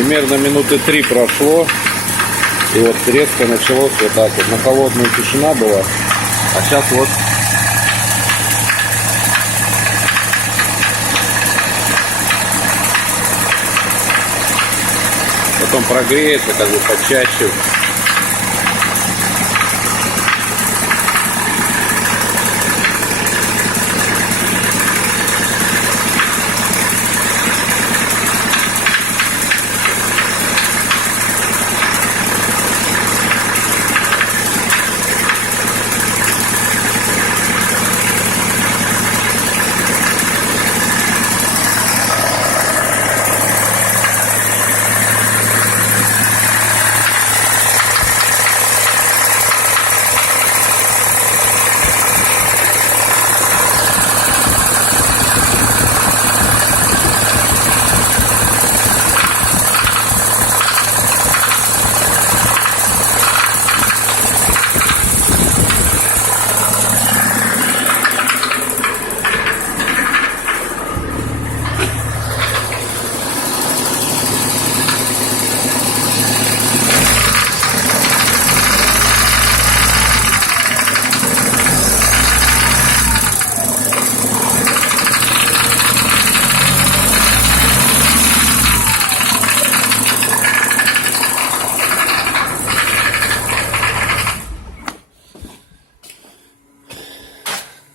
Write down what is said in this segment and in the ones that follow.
Примерно минуты 3 прошло. И вот резко началось вот так вот. На холодную тишина была. А сейчас вот потом прогреется как бы почаще.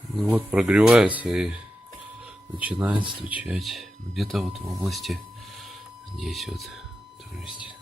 Ну вот прогревается и начинает стучать где-то вот в области здесь вот, то есть